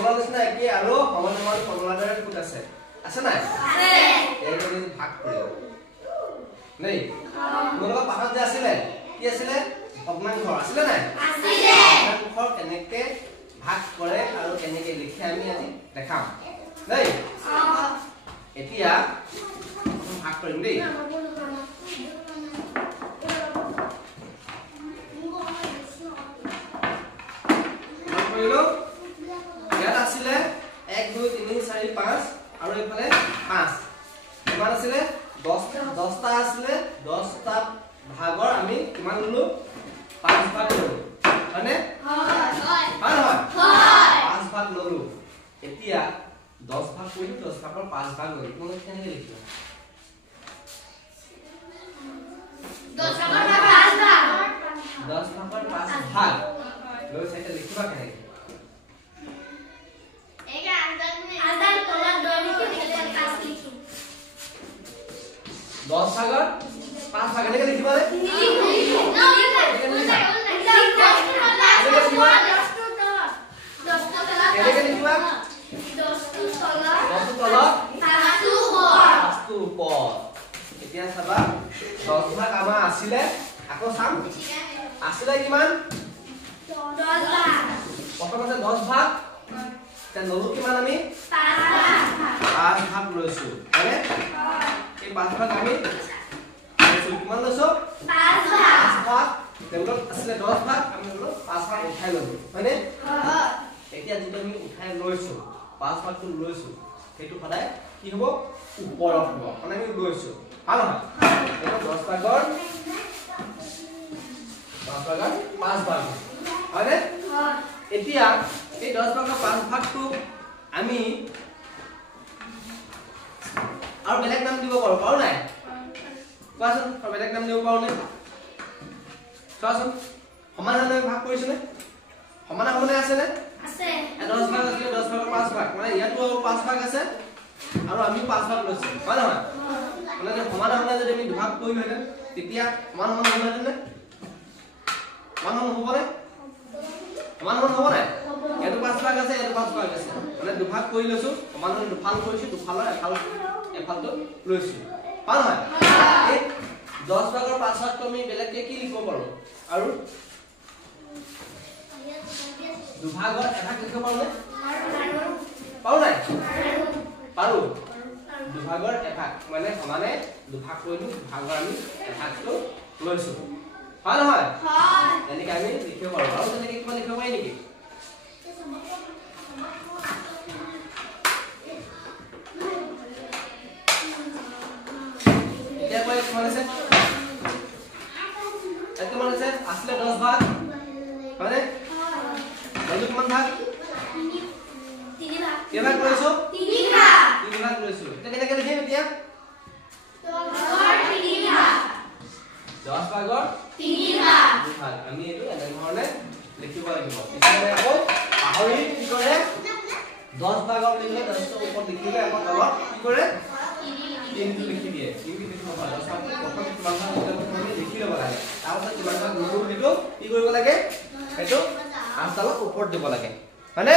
formula নিচিনা একে আৰু সমান সমান ফৰ্মুলাৰে কোট আছে আছে নাই আছে এইটো ভাগ কৰিব নাই তোমালোকৰ পাঠত যে আছিলে কি আছিলে ভগ্নাংশ আছিলে নাই আছিলে ভগ্নাংশ কেনেকে ভাগ কৰে আৰু কেনেকে লিখে আমি আজি দেখাম নাই এতিয়া ভাগ কৰিম দেই কৰিলো ইয়াত আছিলে 1 2 3 4 5 আৰু এফালে 5 কিমান আছিলে 10 টা আছিলে 10 টা ভাগৰ আমি কিমান ললো 5 ভাগ ললো মানে হয় হয় 5 ভাগ ললো এতিয়া 10 ভাগ কৰিলো 10 ভাগৰ 5 ভাগ ললো কোন কেনেকৈ লিখিব 10 ভাগৰ 5 ভাগ 10 ভাগৰ 5 ভাগ লৈ চাইতে লিখিবা কেনেকৈ একা আদান তলা দলি কেনেকৈ কাজ লিখিম 10 ভাগৰ 5 ভাগ কেনেকৈ লিখিবা ৰে এতিয়া চাবা 10 ভাগ আমাৰ আছিলে আকৌ চাম আছিলে কিমান 10 ভাগ প্ৰথম আছে 10 ভাগ তে ললো কিমান আমি 5 ভাগ লৈছো মানে এই 5 ভাগ আমি লৈছো কিমান লৈছো 5 ভাগ তেমন আসলে 10 ভাগ আমি ললো 5 ভাগ উঠাই ললো মানে এতিয়া যদি আমি উঠাই লৈছো 5 ভাগটো লৈছো সেইটো সদায় কি হ'ব ওপৰত হ'ব মানে আমি লৈছো ভাল হয় এটা 10 ভাগৰ 5 ভাগ হয়নে এতিয়া এই 10 ভাগৰ 5 ভাগটো আমি আৰু বেলেগ নাম দিব পাৰো নাই কোৱাচোন আৰু বেলেগ নাম দিব পাৰো নে কোৱাচোন সমান সমান ভাগ কৰিছো নে সমান সমান আছে নে আছে 10 ভাগ আছে 10 ভাগৰ 5 ভাগ মানে ইয়াতো 5 ভাগ আছে আৰু আমি 5 ভাগ লৈছো হয় নহয় মানে সমান সমান যদি আমি দুভাগ কৰিলো হেতেন তেতিয়া সমান সমান হ'ব নে সমান সমান হ'ব নে সমান সমান হ'ব নাই এটো 5 ভাগ আছে এটো 5 ভাগ আছে মানে দুভাগ কৰি লৈছো সমান সমান দুফাল কৰিছো দুফালৰ এফালটো লৈছো হয় নহয় এই 10 ভাগৰ 5 ভাগটো আমি বেলেগকে কি লিখিব পাৰো আৰু দুভাগৰ এভাগ লিখিব পাৰো নে পাৰো নাই পাৰো দুভাগৰ এভাগ মানে সমানে দুভাগ কৰিলো দুভাগৰ আমি এভাগটো লৈছো হয় নহয় হয় এনেকৈ আমি লিখিব পাৰো আৰু তেনেকৈ কিবা লিখিব পাৰি নেকি এতিয়া কয় কিমান আছে এটো মানে আছে আসলে 10 ভাগ মানে ললো কিমান ভাগ 3 ভাগ কেইভাগ লৈছো 3 ভাগ লৈছো এটা কেনেকৈ লিখিম এতিয়া 10 ভাগৰ 3 ভাগ আমি এটো এনে ধৰণে লিখিব লাগিব পিছলে আকৌ পাহৰি কি কৰে 10 ভাগৰ লিখিলে 10 ৰ ওপৰত লিখিলে আকৌ তলত কি কৰে 3 লিখি দিয়ে 3 লিখিব পাৰে 10 ভাগ প্ৰথম কিমান ভাগ এটা লিখি ল'ব লাগে তাৰপিছত কিমান ভাগ ললো সেইটো কি কৰিব লাগে সেইটো আঠডালৰ ওপৰত দিব লাগে হয়নে